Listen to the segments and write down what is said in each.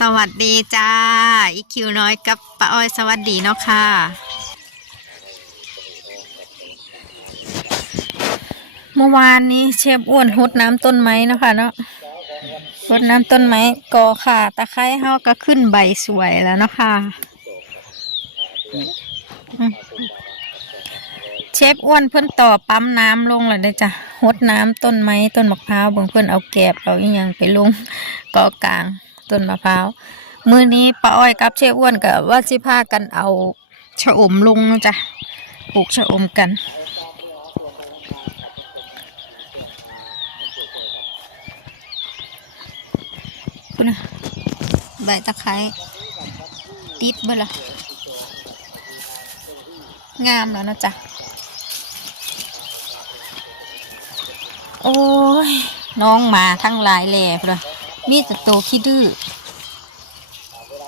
สวัสดีจ้า อีคิวน้อยกับป้าอ้อยสวัสดีเนาะค่ะ เมื่อวานนี้เชฟอ้วนหดน้ำต้นไม้เนาะค่ะเนาะหดน้ำต้นไม้กอค่ะ ตะไคร้เฮาก็ขึ้นใบสวยแล้วเนาะค่ะ เชฟอ้วนเพิ่นต่อปั๊มน้ำลงแล้วเด้จ้ะหดน้ำต้นไม้ต้นมะพร้าวเบิ่งเพิ่นเอาแกบเอาอีหยังไปลงกอกลาง ต้นมะพร้าวมื้อนี้ป้าอ้อยกับเชฟอ้วนก็ว่าสิพากันเอาชะอมลงนะจ้ะปลูกชะอมกัน คุณน่ะใบตะไคร้ติดบ่ละงามแล้วนะจ๊ะ โอ้ย น้องมาทั้งหลายแหล่เลยมีแต่โตขี้ดื้อ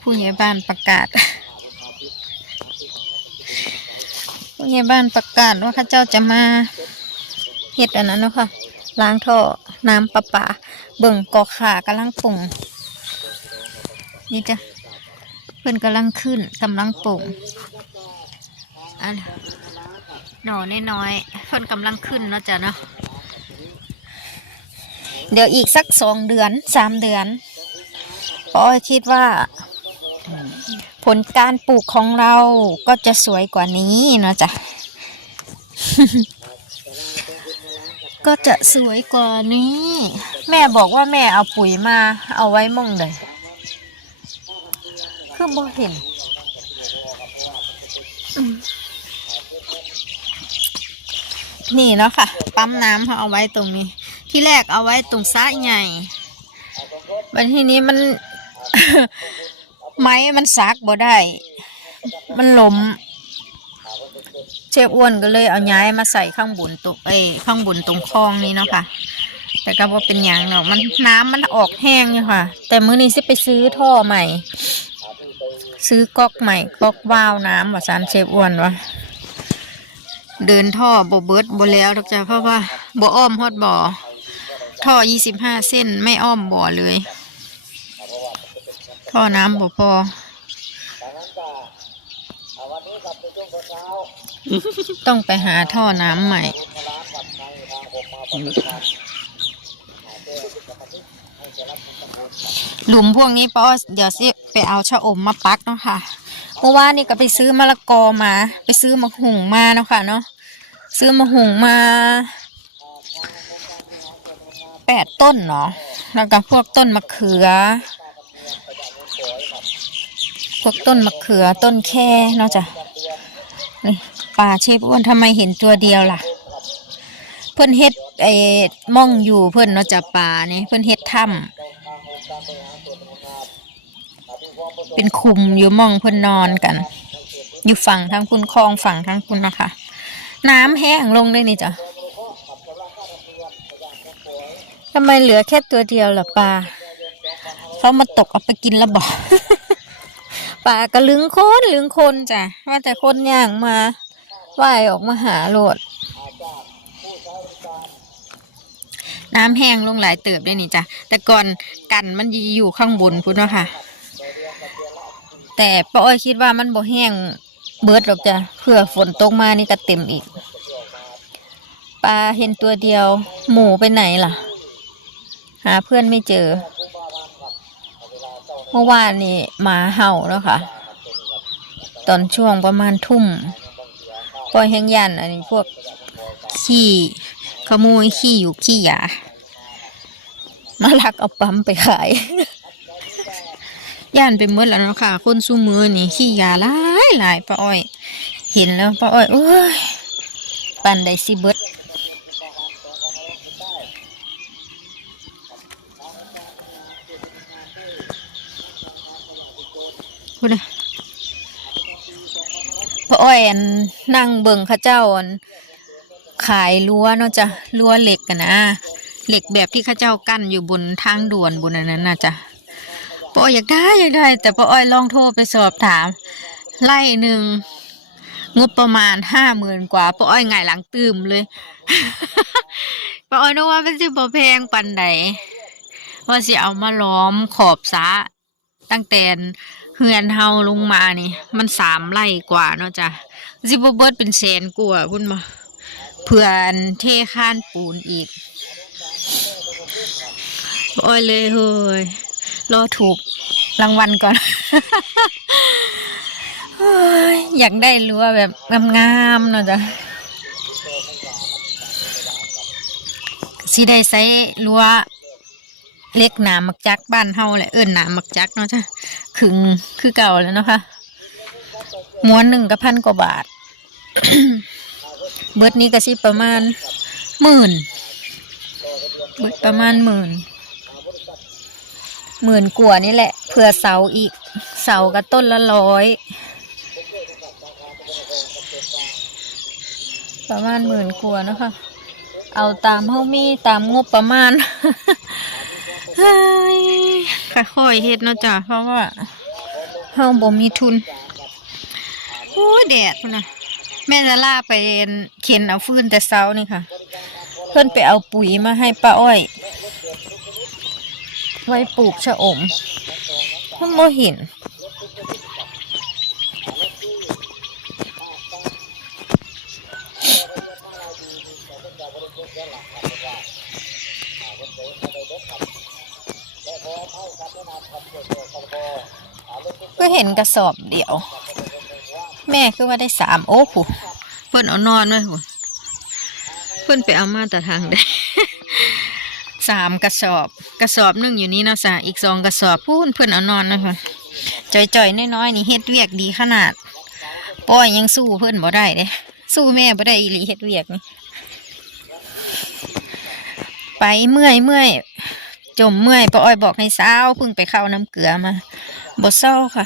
ผู้ใหญ่บ้านประกาศ ผู้ใหญ่บ้านประกาศว่าข้าเจ้าจะมาเฮ็ดอันนั้นเนาะค่ะล้างท่อน้ำประปา เบิ่งกอขากำลังปุ่งนี่จ้ะเพิ่นกำลังขึ้นกำลังปุ่งอันหน่อน้อยๆเพิ่นกำลังขึ้นเนาะจ้ะเนาะเดี๋ยวอีกสักสองเดือนสามเดือน ปอคิดว่า ผลการปลูกของเราก็จะสวยกว่านี้เนาะจ้ะก็จะสวยกว่านี้ แม่บอกว่าแม่เอาปุ๋ยมา เอาไว้มองเลยคือบ่เห็นนี่เนาะค่ะ ปั๊มน้ำเขาเอาไว้ตรงนี้ ที่แรกเอาไว้ตรงซ้ายใหญ่วันทีนี้มัน ไม้มันซักบ่ได้ มันหลมเชฟอ้วนก็เลยเอาย้ายมาใส่ข้างบนตรงเอ้ข้างบนตรงคลองนี้เนาะค่ะ แต่ก็ว่าเป็นอย่างเนาะมันน้ำมันออกแห้งอยู่ค่ะ แต่มื้อนี้สิไปซื้อท่อใหม่ ซื้อก๊อกใหม่ก๊อกวาวน้ำว่าซานเชฟอ้วนวะเดินท่อบ่เบิดบ่แล้วดอกจ้ะเพราะว่าบ่อ้อมฮอดบ่อท่อยี่สิบห้าเส้นไม่อ้อมบ่อเลย ท่อน้ำบ่พอต้องไปหาท่อน้ำใหม่ หลุมพวกนี้ป้อเดี๋ยวสิไปเอาชะอมมาปักเนาะค่ะเมื่อวานนี่ก็ไปซื้อมะละกอมา ไปซื้อมะหุงมาเนาะค่ะเนาะซื้อมะหุงมาแปดต้นเนาะแล้วก็พวกต้นมะเขือ พวกต้นมะเขือต้นแค่เนาะจ้ะป่าเชฟอ้วนทำไมเห็นตัวเดียวล่ะ เพิ่อนเฮ็ดไอ้ม่องอยู่เพิ่อนเนาะจ้ะป่านี่เพิ่อนเฮ็ดถ้ำเป็นคุมอยู่ม่องเพิ่อนนอนกัน อยู่ฝั่งทางคุณคลองฝั่งทางคุณนะคะ น้ำแห้งลงเลยนี่จ้ะทำไมเหลือแค่ตัวเดียวล่ะปลาเขามาตกเอาไปกินแล้วบอก ปลากระลึงคนลึงคนจ้ะว่าแต่คนย่างมาว่ายออกมาหาโหลด น้ำแห้งลงหลายเติบได้นี่จ้ะแต่ก่อนกันมันอยู่ข้างบนพุ่นเนาะค่ะ แต่ป้าอ้อยคิดว่ามันบ่แห้งเบิดหรอกจ้ะเผื่อฝนตกมานี่ก็เต็มอีกปลาเห็นตัวเดียว หมูไปไหนล่ะ หาเพื่อนไม่เจอ เมื่อวานนี่หมาเห่าแล้วค่ะ ตอนช่วงประมาณทุ่มปล่อยแห้งยันอันนี้พวกขี้ขโมยขี้อยู่ขี้ยามาลักเอาปั๊มไปขาย ย่านไปหมดแล้วเนาะค่ะ คนสู้มือนี่ขี้ยาหลายหลายป้าอ้อย เห็นแล้วป้าอ้อยโอ้ยปันไดสิเบิด พูดนะป้าอ้อยนั่งเบิ่งข้าเจ้าขายรั้วเนาะจ้ะรั้วเหล็กกันนะเหล็กแบบที่ข้าเจ้ากั้นอยู่บนทางด่วนบนนั้นน่ะจ้ะป้าอ้อยอยากได้อยากได้ แต่ป้าอ้อยลองโทรไปสอบถามไล่หนึ่งงบประมาณห้าหมื่นกว่าป้าอ้อยไงายหลังตืมเลยป้าอ้อยนึกว่าเป็นสิบ่แพงปันใดว่าสิเอามาล้อมขอบสะตั้งแต่ เฮือนเฮาลงมานี่ มันสามไร่กว่าเนาะจ้ะสิบเบิดเป็นแสนกว่าพุ่นมาเพื่อนเทข้านปูนอีกป้าอ้อยเลยเฮ้ยรอถูกรางวัลก่อน อยากได้รั้วแบบงามๆเนาะจ้ะสิได้ใช้รั้ว เล็กหนามักจักบ้านเฮาแหละเอิ้นหนามักจักเนาะจ้ะขึงคือเก่าแล้วเนาะค่ะม้วนหนึ่งก็พันกว่าบาท เบิดนี้ก็สิประมาณหมื่นเบิดประมาณหมื่นหมื่นกว่านี่แหละเผื่อเสาอีก เสาก็ต้นละร้อยประมาณหมื่นกว่านะคะเอาตามเฮามีตามงบประมาณ เฮ้ยค่อยๆเฮ็ดเนาะจ้ะเพราะว่าเฮาบ่มีทุนโอ้ยแดดพุ่นนะแม่จะล่าไปเข็นเอาฟืนแต่เช้านี่ค่ะ เพิ่นไปเอาปุ๋ยมาให้ป้าอ้อย ไว้ปลูกชะอมมันบ่เห็น ก็เห็นกระสอบเดียว แม่คือว่าได้สามโอ้โหเพิ่นเอานอนไว้หุ่นเพิ่นไปเอามาแต่ทางใดสามกระสอบ กระสอบหนึ่งอยู่นี่เนาะสะอีกสองกระสอบพูนเพื่อนเอานอนนะคะจ่อยๆน้อยๆนี่เฮ็ดเวียกดีขนาดป้อยยังสู้เพื่อนบ่ได้เด้สู้แม่บ่ได้อีหลีเฮ็ดเวียกนี่ไปเมื่อยเมื่อย จมเมื่อยป้าอ้อยบอกให้เศร้าเพิ่งไปเข้าน้ำเกลือมาบ่เศร้าค่ะ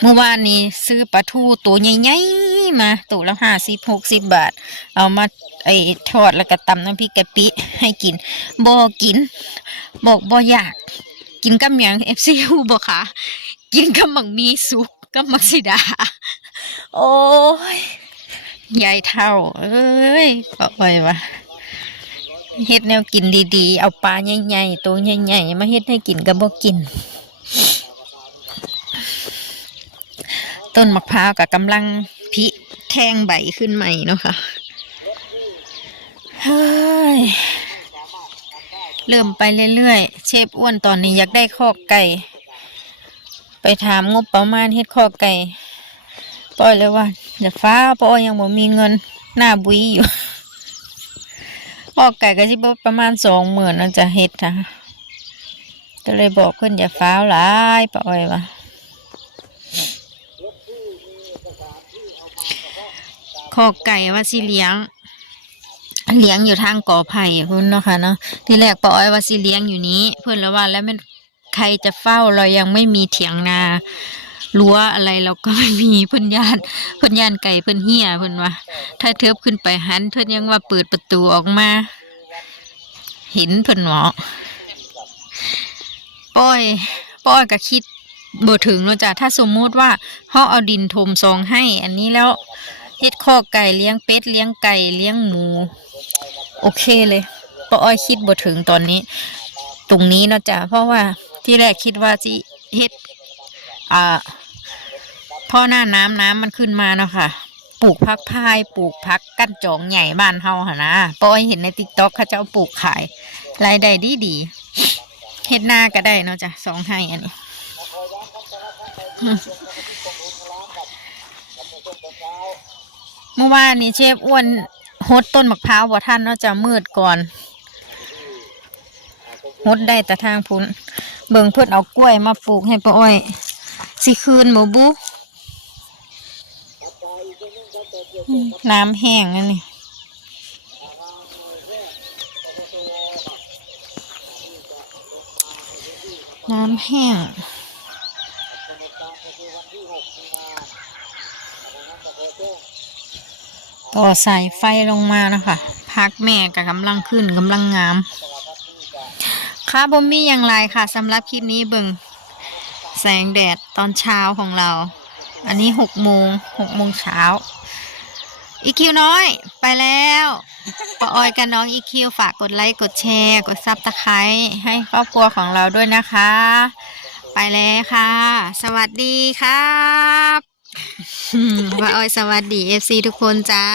เมื่อวานนี้ซื้อปลาทูตัวใหญ่ๆมาตัวละห้าสิบหกสิบบาท เอามาไอ้ทอดแล้วก็ตำน้ำพริกกะปิให้กินบ่กิน บอกบ่อยาก กินกับหยังเอฟซีฮูบ่คะกินกับหมักมีสุกกับมักสิดา โอ้ยยายเท่า เอ้ยก็อ่อยวะ เฮ็ดแนวกินดีๆ เอาปลาใหญ่ๆตัวใหญ่ๆมาเฮ็ดให้กินก็บ่กิน ต้นมะพร้าวกับกำลังพิแทงใบขึ้นใหม่เนาะค่ะเฮ้ยเริ่มไปเรื่อยๆ เชฟอ้วนตอนนี้อยากได้ข้อกไก่ ไปถามงบประมาณเฮ็ดข้อกไก่ปล่อยเลยว่าอย่าฟ้าปอยยังบ่มีเงินหน้าบุยอยู่ อกไก่ก็สิบประมาณสองหมื่นน่าจะเฮ็ดนะก็เลยบอกเพื่อนอย่าฟ้าวหลายปอยว่าขอกไก่ว่าสิเลี้ยง เลี้ยงอยู่ทางกอไผ่คุณเนาะค่ะเนาะที่แรกปออ้อยว่าสิเลี้ยงอยู่นี้ เพื่อนแล้วว่าแล้วมันใครจะเฝ้าเรายังไม่มีเถียงนา รั้วอะไรเราก็ไม่มีเพื่อนยานเพื่อนยานไก่เพื่อนเฮียเพื่อนว่า ถ้าเทิบขึ้นไปหันเพื่อนยังว่าเปิดประตูออกมา เห็นเพื่อนหมอป้อยป้อยก็คิดบ่ถึงเนาะจ้ะถ้าสมมติว่าเขาเอาดินถมซองให้ อันนี้แล้วเฮ็ดข้อไก่เลี้ยงเป็ดเลี้ยงไก่เลี้ยงหมู โอเคเลยป้าอ้อยคิดบ่ถึงตอนนี้ ตรงนี้เนาะจ้ะเพราะว่าที่แรกคิดว่าสิเฮ็ดอ่าพ่ อหน้าน้ำน้ำมันขึ้นมาเนาะค่ะ ปลูกพักพายปลูกพักกั้นจองใหญ่บ้านเฮาหะนะปอ้อยเห็นในติ๊กต็อกเขาเจ้าปลูกขายรายได้ดีดีเฮ็ดหน้าก็ได้เนาะจ้ะสองให้อันนี้เมื่อวานนี้เชฟอ้วนฮดต้นมะพร้าวบ่ท่านเนาะจะมืดก่อนหดได้แต่ทางพุ้น เบิ่งเพิ่นเอากล้วยมาปลูกให้ป้าอ้อย สิคืนหมูบุอืม น้ำแห้งนั่นนี่น้ำแห้งต่อสายไฟลงมานะคะพักแม่กับกำลังขึ้นกำลังงาม ค่ะบมมี่อย่างไรค่ะสำหรับคลิปนี้เบิ่งแสงแดดตอนเช้าของเรา อันนี้หกโมงหกโมงเช้า อีคิวน้อย ไปแล้วปาออยกับน้องอีคิวฝากกดไลค์กดแชร์ กดซับตะไคร้ให้ครอบครัวของเราด้วยนะคะ ไปแล้วค่ะ สวัสดีครับป้าออยสวัสดีเอฟซีทุกคนจ้า